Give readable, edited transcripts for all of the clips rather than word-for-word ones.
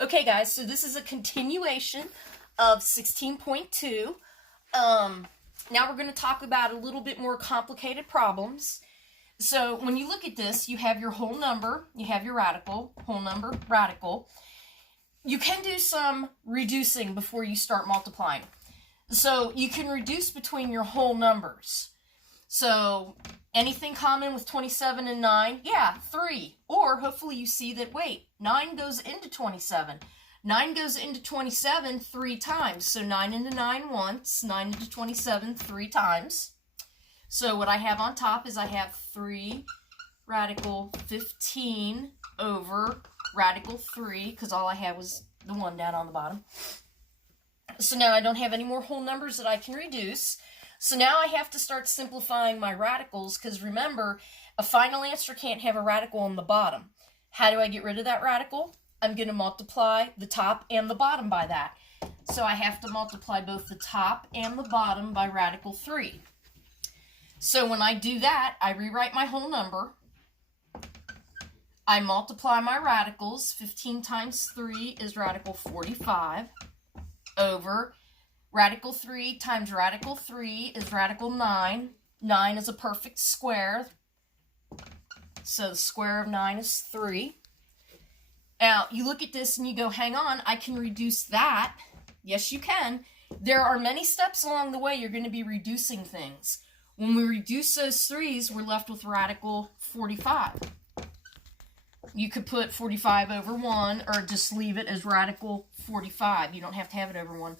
Okay, guys, so this is a continuation of 16.2. Now we're going to talk about a little bit more complicated problems. So when you look at this, you have your whole number, you have your radical, whole number, radical. You can do some reducing before you start multiplying. So you can reduce between your whole numbers. So anything common with 27 and 9? Yeah, 3. Or hopefully you see that, wait, 9 goes into 27. 9 goes into 27 3 times. So 9 into 9 once, 9 into 27 3 times. So what I have on top is I have 3 radical 15 over radical 3, because all I had was the 1 down on the bottom. So now I don't have any more whole numbers that I can reduce. So now I have to start simplifying my radicals, because remember, a final answer can't have a radical on the bottom. How do I get rid of that radical? I'm going to multiply the top and the bottom by that. So I have to multiply both the top and the bottom by radical 3. So when I do that, I rewrite my whole number. I multiply my radicals. 15 times 3 is radical 45 over radical 3 times radical 3 is radical 9. 9 is a perfect square. So the square of 9 is 3. Now, you look at this and you go, hang on, I can reduce that. Yes, you can. There are many steps along the way you're going to be reducing things. When we reduce those 3's, we're left with radical 45. You could put 45 over 1 or just leave it as radical 45. You don't have to have it over 1.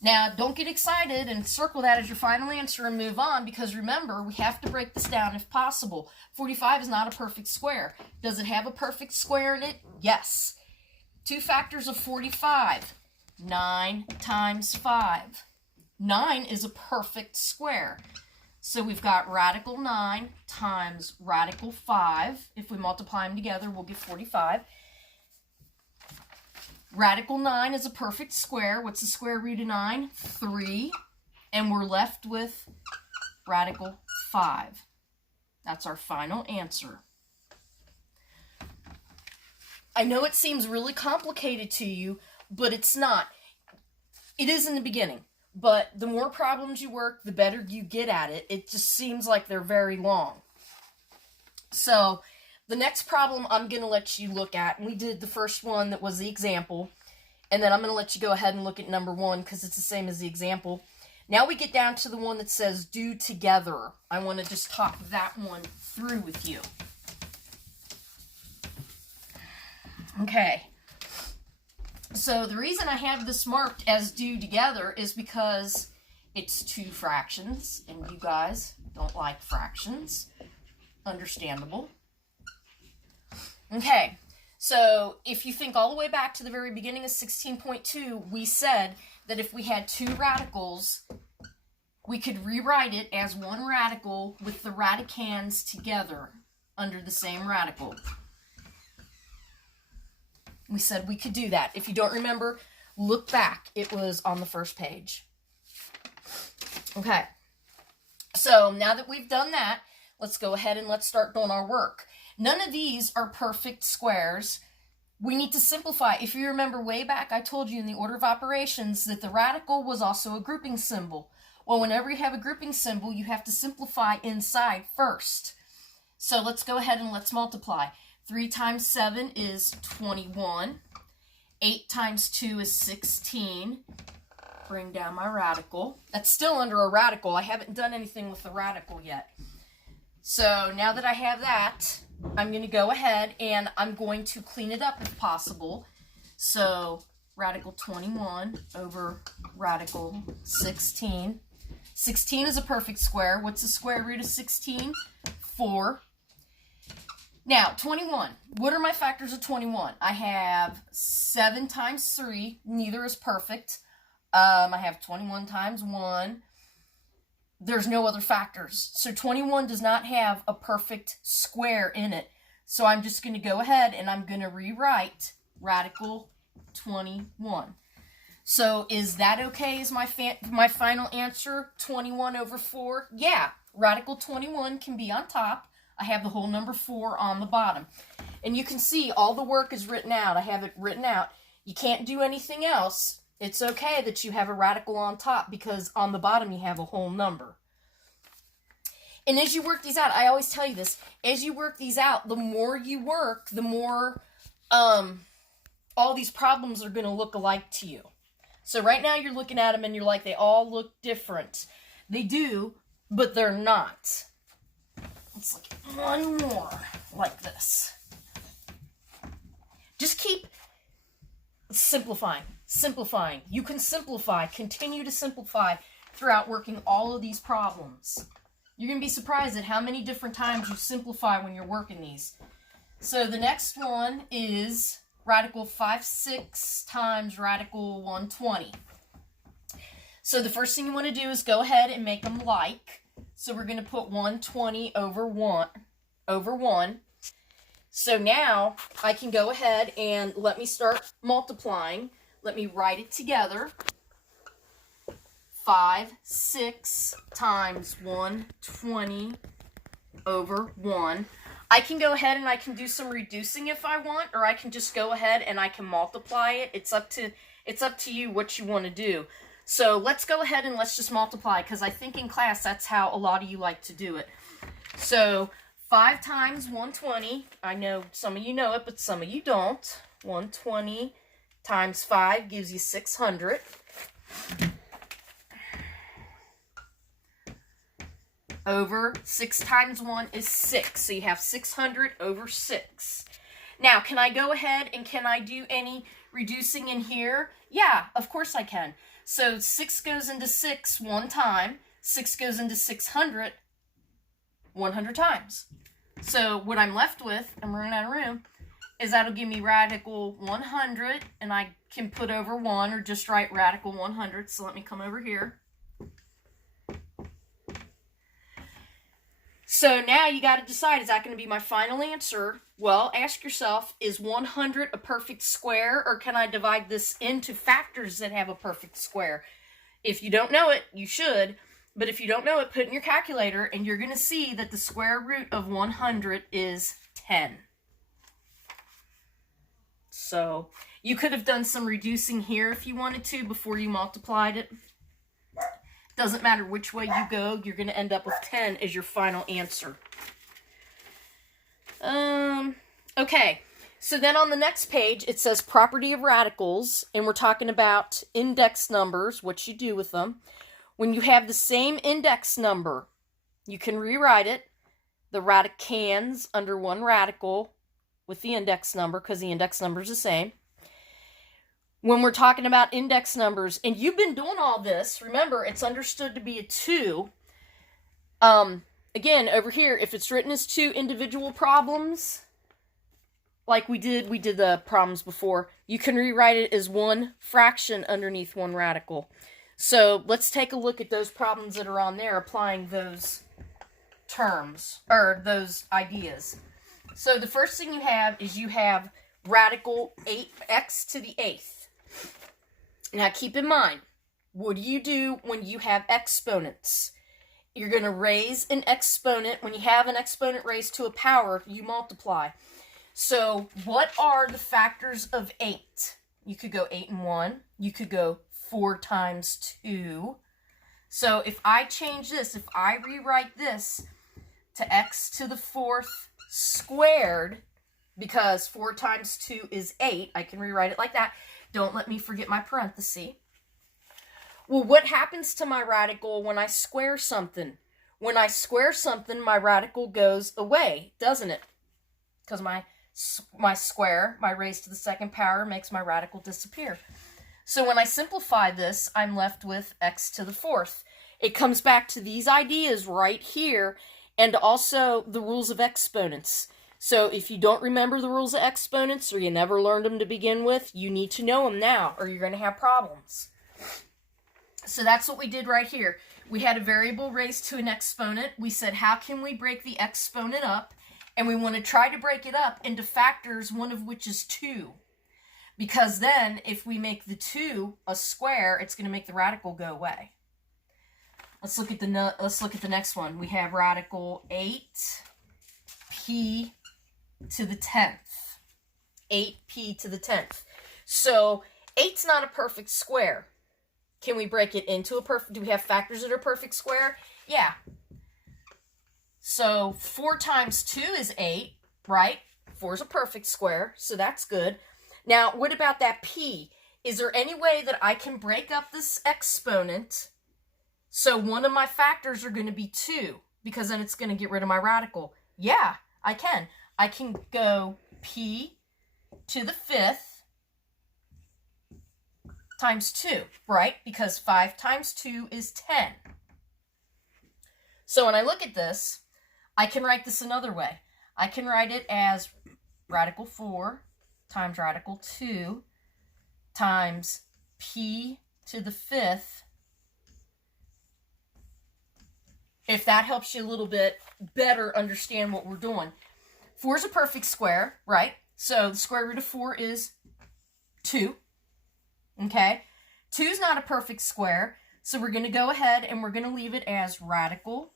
Now, don't get excited and circle that as your final answer and move on, because remember, we have to break this down if possible. 45 is not a perfect square. Does it have a perfect square in it? Yes. 2 factors of 45. 9 times 5. 9 is a perfect square. So we've got radical 9 times radical 5. If we multiply them together, we'll get 45. Radical 9 is a perfect square. What's the square root of 9? 3. And we're left with radical 5. That's our final answer. I know it seems really complicated to you, but it's not. It is in the beginning. But the more problems you work, the better you get at it. It just seems like they're very long. So the next problem I'm going to let you look at, and we did the first one that was the example, and then I'm going to let you go ahead and look at number 1 because it's the same as the example. Now we get down to the one that says do together. I want to just talk that one through with you. Okay. So the reason I have this marked as do together is because it's 2 fractions, and you guys don't like fractions. Understandable. Okay, so if you think all the way back to the very beginning of 16.2, we said that if we had 2 radicals, we could rewrite it as 1 radical with the radicands together under the same radical. We said we could do that. If you don't remember, look back. It was on the first page. Okay, so now that we've done that, let's go ahead and let's start doing our work. None of these are perfect squares. We need to simplify. If you remember way back, I told you in the order of operations that the radical was also a grouping symbol. Well, whenever you have a grouping symbol, you have to simplify inside first. So let's go ahead and let's multiply. 3 times 7 is 21. 8 times 2 is 16. Bring down my radical. That's still under a radical. I haven't done anything with the radical yet. So now that I have that, I'm going to go ahead and I'm going to clean it up if possible. So radical 21 over radical 16. 16 is a perfect square. What's the square root of 16? 4. Now, 21. What are my factors of 21? I have 7 times 3. Neither is perfect. I have 21 times 1. There's no other factors. So 21 does not have a perfect square in it. So I'm just going to go ahead and I'm going to rewrite radical 21. So is that okay as my final answer, 21 over 4? Yeah, radical 21 can be on top. I have the whole number 4 on the bottom. And you can see all the work is written out. I have it written out. You can't do anything else. It's okay that you have a radical on top because on the bottom you have a whole number. And as you work these out, I always tell you this, as you work these out, the more you work, the more all these problems are going to look alike to you. So right now you're looking at them and you're like, they all look different. They do, but they're not. Let's look at one more like this. Just keep simplifying, simplifying. You can simplify, continue to simplify throughout working all of these problems. You're going to be surprised at how many different times you simplify when you're working these. So the next one is radical 5/6 times radical 120. So the first thing you want to do is go ahead and make them like. So we're going to put 120 over 1. So now I can go ahead and let me start multiplying. Let me write it together. 5/6 times 120 over 1. I can go ahead and I can do some reducing if I want, or I can just go ahead and I can multiply it. It's up to you what you want to do. So let's go ahead and let's just multiply, because I think in class that's how a lot of you like to do it. So 5 times 120, I know some of you know it, but some of you don't. 120 times 5 gives you 600. Over 6 times 1 is 6. So you have 600 over 6. Now, can I go ahead and can I do any reducing in here? Yeah, of course I can. So 6 goes into 6 one time. 6 goes into 600 100 times. So what I'm left with, I'm running out of room, is that'll give me radical 100, and I can put over 1 or just write radical 100. So let me come over here. So now you got to decide, is that going to be my final answer? Well, ask yourself, is 100 a perfect square, or can I divide this into factors that have a perfect square? If you don't know it, you should. But if you don't know it, put it in your calculator, and you're going to see that the square root of 100 is 10. So you could have done some reducing here if you wanted to before you multiplied it. Doesn't matter which way you go, you're going to end up with 10 as your final answer. Okay, so then on the next page, it says property of radicals, and we're talking about index numbers, what you do with them. When you have the same index number, you can rewrite it, the radicands under one radical with the index number, because the index number is the same. When we're talking about index numbers, and you've been doing all this, remember, it's understood to be a 2. Again, over here, if it's written as 2 individual problems, like we did the problems before, you can rewrite it as 1 fraction underneath 1 radical. So let's take a look at those problems that are on there, applying those terms, or those ideas. So the first thing you have is you have radical 8x to the 8th. Now keep in mind, what do you do when you have exponents? You're going to raise an exponent. When you have an exponent raised to a power, you multiply. So what are the factors of 8? You could go 8 and 1. You could go 4 times 2. So if I change this, if I rewrite this to x to the 4th squared, because 4 times 2 is 8, I can rewrite it like that. Don't let me forget my parenthesis. Well, what happens to my radical when I square something? When I square something, my radical goes away, doesn't it? Because my square, my raised to the 2nd power, makes my radical disappear. So when I simplify this, I'm left with x to the 4th. It comes back to these ideas right here, and also the rules of exponents. So if you don't remember the rules of exponents, or you never learned them to begin with, you need to know them now, or you're going to have problems. So that's what we did right here. We had a variable raised to an exponent. We said, how can we break the exponent up? And we want to try to break it up into factors, one of which is 2. Because then, if we make the 2 a square, it's going to make the radical go away. Let's look at the next one. We have radical 8p to the 10th. 8p to the 10th. So 8's not a perfect square. Can we break it into a perfect, do we have factors that are perfect square? Yeah. So 4 times 2 is 8, right? 4 is a perfect square, so that's good. Now, what about that p? Is there any way that I can break up this exponent so one of my factors are going to be 2, because then it's going to get rid of my radical? Yeah, I can. I can go p to the 5th times 2, right? Because 5 times 2 is 10. So when I look at this, I can write this another way. I can write it as radical 4 times radical 2 times p to the 5th. If that helps you a little bit better understand what we're doing. 4 is a perfect square, right? So the square root of 4 is 2. Okay? 2 is not a perfect square, so we're going to go ahead and we're going to leave it as radical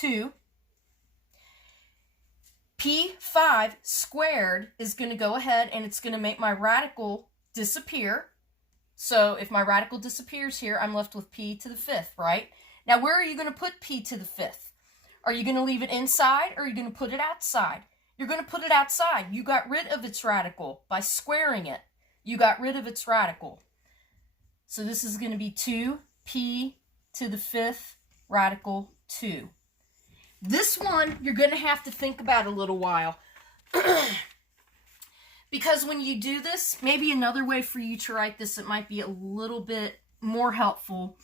2. P5 squared is going to go ahead and it's going to make my radical disappear. So if my radical disappears here, I'm left with p to the 5th, right? Now, where are you going to put p to the 5th? Are you going to leave it inside or are you going to put it outside? You're going to put it outside. You got rid of its radical by squaring it. You got rid of its radical. So this is going to be 2p to the 5th radical 2. This one, you're going to have to think about a little while. Because when you do this, maybe another way for you to write this, it might be a little bit more helpful,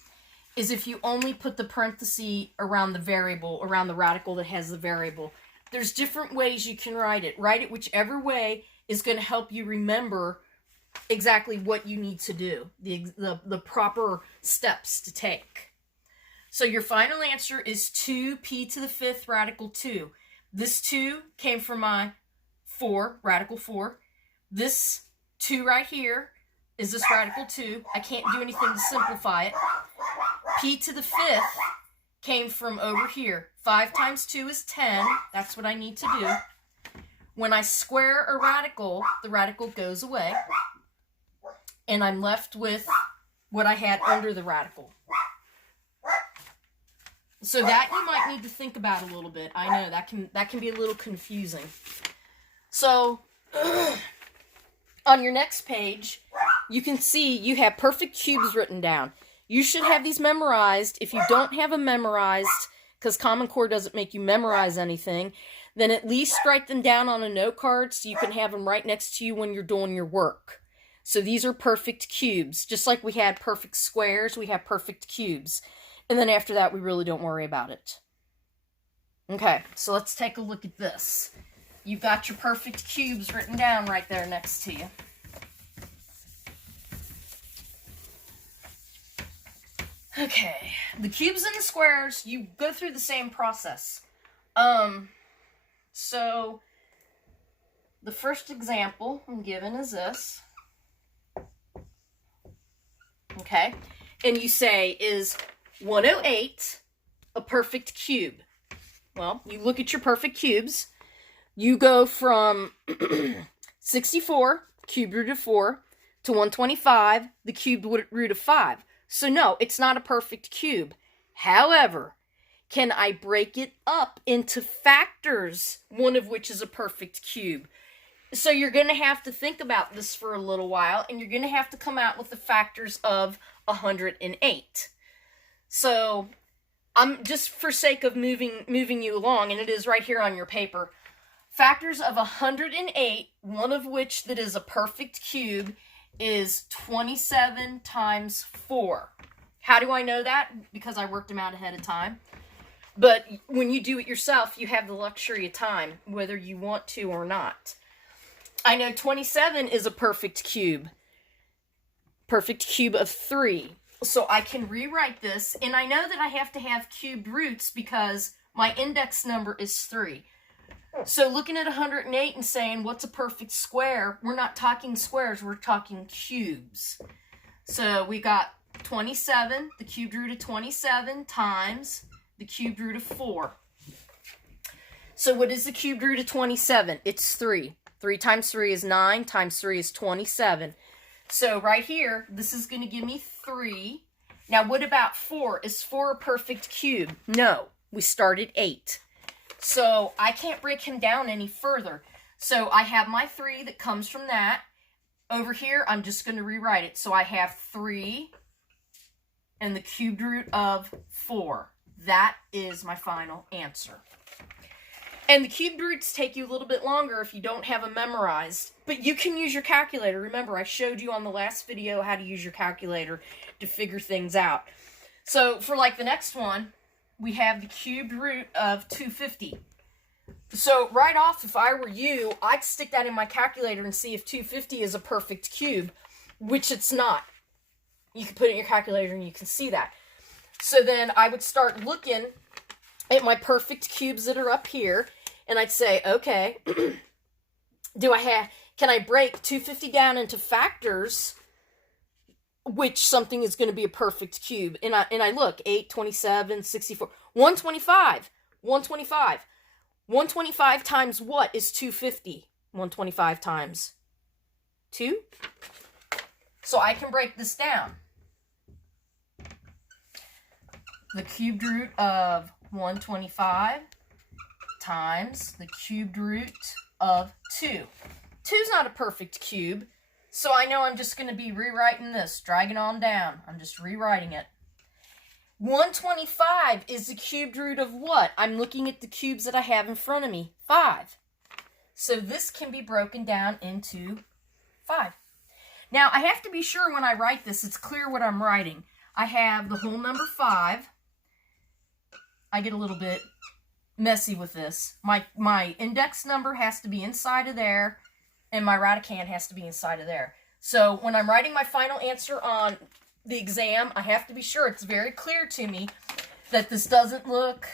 is if you only put the parenthesis around the variable, around the radical that has the variable. There's different ways you can write it. Write it whichever way is going to help you remember exactly what you need to do, the proper steps to take. So your final answer is 2p to the 5th radical 2. This 2 came from my 4, radical 4. This 2 right here is this radical 2. I can't do anything to simplify it. P to the 5th came from over here. 5 times 2 is 10. That's what I need to do. When I square a radical, the radical goes away. And I'm left with what I had under the radical. So that you might need to think about a little bit. I know that can be a little confusing. So on your next page, you can see you have perfect cubes written down. You should have these memorized. If you don't have them memorized, because Common Core doesn't make you memorize anything, then at least write them down on a note card so you can have them right next to you when you're doing your work. So these are perfect cubes. Just like we had perfect squares, we have perfect cubes. And then after that, we really don't worry about it. Okay, so let's take a look at this. You've got your perfect cubes written down right there next to you. Okay, the cubes and the squares, you go through the same process. So the first example I'm given is this. Okay, and you say, is 108 a perfect cube? Well, you look at your perfect cubes. You go from 64, cube root of 4, to 125, the cubed root of 5. So no, it's not a perfect cube. However, can I break it up into factors, one of which is a perfect cube? So you're going to have to think about this for a little while, and you're going to have to come out with the factors of 108. So I'm just for sake of moving you along, and it is right here on your paper. Factors of 108, one of which that is a perfect cube, is 27 times 4. How do I know that? Because I worked them out ahead of time. But when you do it yourself, you have the luxury of time, whether you want to or not. I know 27 is a perfect cube of 3. So I can rewrite this, and I know that I have to have cubed roots because my index number is 3. So looking at 108 and saying, what's a perfect square? We're not talking squares, we're talking cubes. So we got 27, the cubed root of 27, times the cubed root of 4. So what is the cubed root of 27? It's 3. 3 times 3 is 9, times 3 is 27. So right here, this is going to give me 3. Now, what about 4? Is 4 a perfect cube? No. We start at 8. So I can't break him down any further. So I have my 3 that comes from that. Over here, I'm just going to rewrite it. So I have 3 and the cubed root of 4. That is my final answer. And the cubed roots take you a little bit longer if you don't have them memorized. But you can use your calculator. Remember, I showed you on the last video how to use your calculator to figure things out. So for like the next one, we have the cubed root of 250. So right off, if I were you, I'd stick that in my calculator and see if 250 is a perfect cube, which it's not. You can put it in your calculator and you can see that. So then I would start looking at my perfect cubes that are up here, and I'd say, okay, can I break 250 down into factors, which something is going to be a perfect cube? And I look, 8, 27, 64, 125, 125. 125 times what is 250? 125 times 2? So I can break this down. The cubed root of 125 times the cubed root of 2. 2 is not a perfect cube, so I know I'm just going to be rewriting this, dragging on down. I'm just rewriting it. 125 is the cubed root of what? I'm looking at the cubes that I have in front of me. 5. So this can be broken down into 5. Now, I have to be sure when I write this, it's clear what I'm writing. I have the whole number 5. I get a little bit messy with this. My index number has to be inside of there, and my radicand has to be inside of there. So when I'm writing my final answer on the exam, I have to be sure it's very clear to me that this doesn't look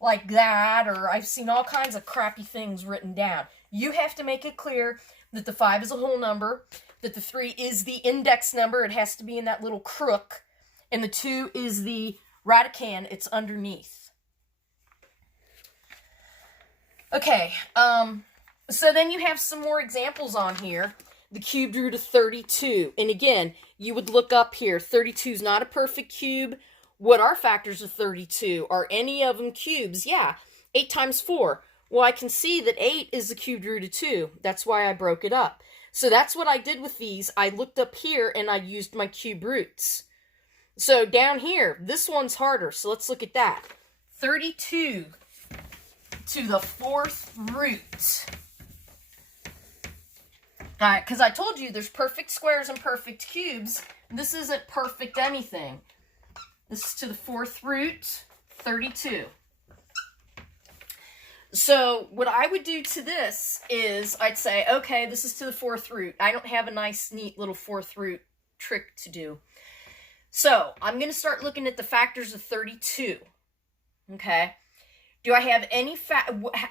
like that, or I've seen all kinds of crappy things written down. You have to make it clear that the 5 is a whole number, that the 3 is the index number, it has to be in that little crook, and the 2 is the radicand, it's underneath. Okay, so then you have some more examples on here. The cubed root of 32. And again, you would look up here. 32 is not a perfect cube. What are factors of 32? Are any of them cubes? Yeah. 8 times 4. Well, I can see that 8 is the cubed root of 2. That's why I broke it up. So that's what I did with these. I looked up here and I used my cube roots. So down here, this one's harder. So let's look at that. 32 to the 4th root. Because I told you there's perfect squares and perfect cubes. This isn't perfect anything. This is to the 4th root, 32. So what I would do to this is I'd say, okay, this is to the 4th root. I don't have a nice, neat little 4th root trick to do. So I'm going to start looking at the factors of 32. Okay. Do I have any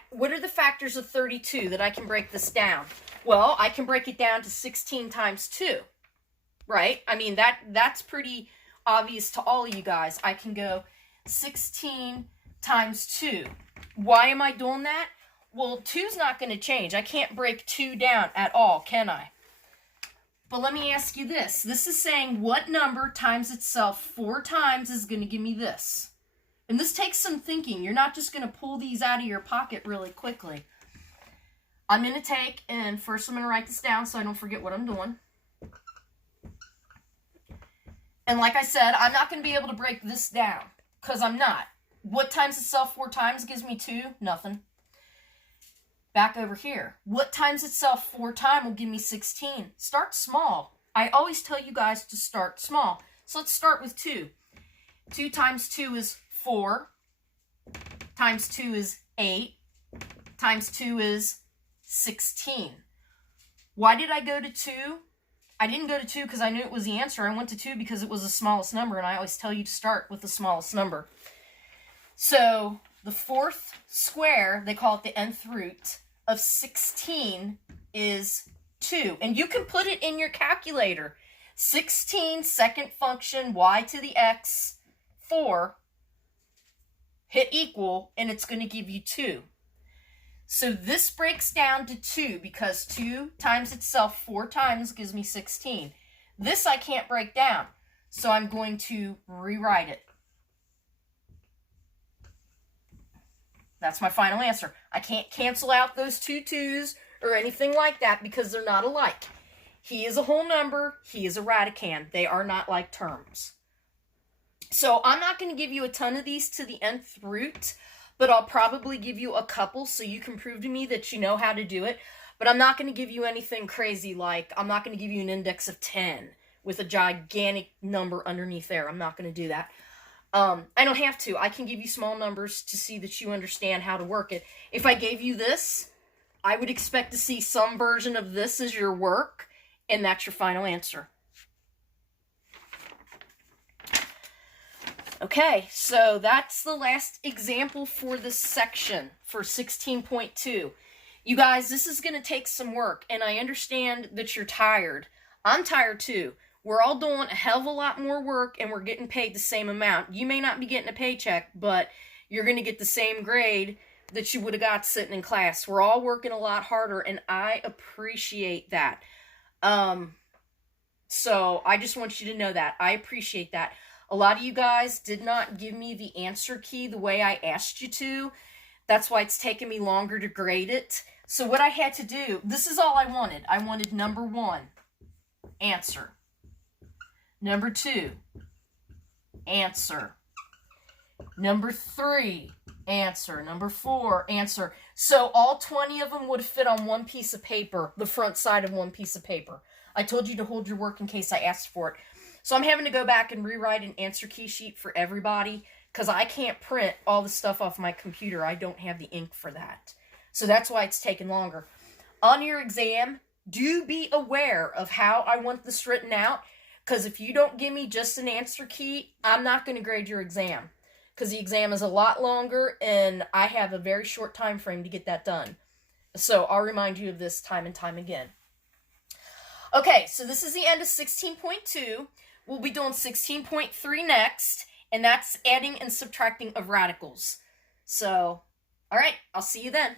what are the factors of 32 that I can break this down? Well, I can break it down to 16 times 2, right? I mean, that's pretty obvious to all of you guys. I can go 16 times 2. Why am I doing that? Well, 2's not going to change. I can't break 2 down at all, can I? But let me ask you this. This is saying what number times itself 4 times is going to give me this. And this takes some thinking. You're not just going to pull these out of your pocket really quickly. I'm going to take, and first I'm going to write this down so I don't forget what I'm doing. And like I said, I'm not going to be able to break this down, because I'm not. What times itself 4 times gives me 2? Nothing. Back over here. What times itself 4 times will give me 16? Start small. I always tell you guys to start small. So let's start with 2. 2 times 2 is 4. Times 2 is 8. Times 2 is 16. Why did I go to 2? I didn't go to 2 because I knew it was the answer. I went to 2 because it was the smallest number, and I always tell you to start with the smallest number. So the 4th square, they call it the nth root, of 16 is 2. And you can put it in your calculator. 16 second function y to the x 4, hit equal, and it's going to give you 2. So this breaks down to 2 because 2 times itself 4 times gives me 16. This I can't break down, so I'm going to rewrite it. That's my final answer. I can't cancel out those 2 2's or anything like that because they're not alike. He is a whole number. He is a radicand. They are not like terms. So I'm not going to give you a ton of these to the nth root, but I'll probably give you a couple so you can prove to me that you know how to do it. But I'm not going to give you anything crazy like, I'm not going to give you an index of 10 with a gigantic number underneath there. I'm not going to do that. I don't have to. I can give you small numbers to see that you understand how to work it. If I gave you this, I would expect to see some version of this as your work, and that's your final answer. Okay, so that's the last example for this section for 16.2. You guys, this is going to take some work, and I understand that you're tired. I'm tired too. We're all doing a hell of a lot more work, and we're getting paid the same amount. You may not be getting a paycheck, but you're going to get the same grade that you would have got sitting in class. We're all working a lot harder, and I appreciate that. So I just want you to know that. I appreciate that. A lot of you guys did not give me the answer key the way I asked you to. That's why it's taken me longer to grade it. So what I had to do, this is all I wanted. I wanted number 1, answer. Number 2, answer. Number 3, answer. Number 4, answer. So all 20 of them would fit on one piece of paper, the front side of one piece of paper. I told you to hold your work in case I asked for it. So I'm having to go back and rewrite an answer key sheet for everybody because I can't print all the stuff off my computer. I don't have the ink for that. So that's why it's taking longer. On your exam, do be aware of how I want this written out, because if you don't give me just an answer key, I'm not going to grade your exam, because the exam is a lot longer and I have a very short time frame to get that done. So I'll remind you of this time and time again. Okay, so this is the end of 16.2. We'll be doing 16.3 next, and that's adding and subtracting of radicals. So, all right, I'll see you then.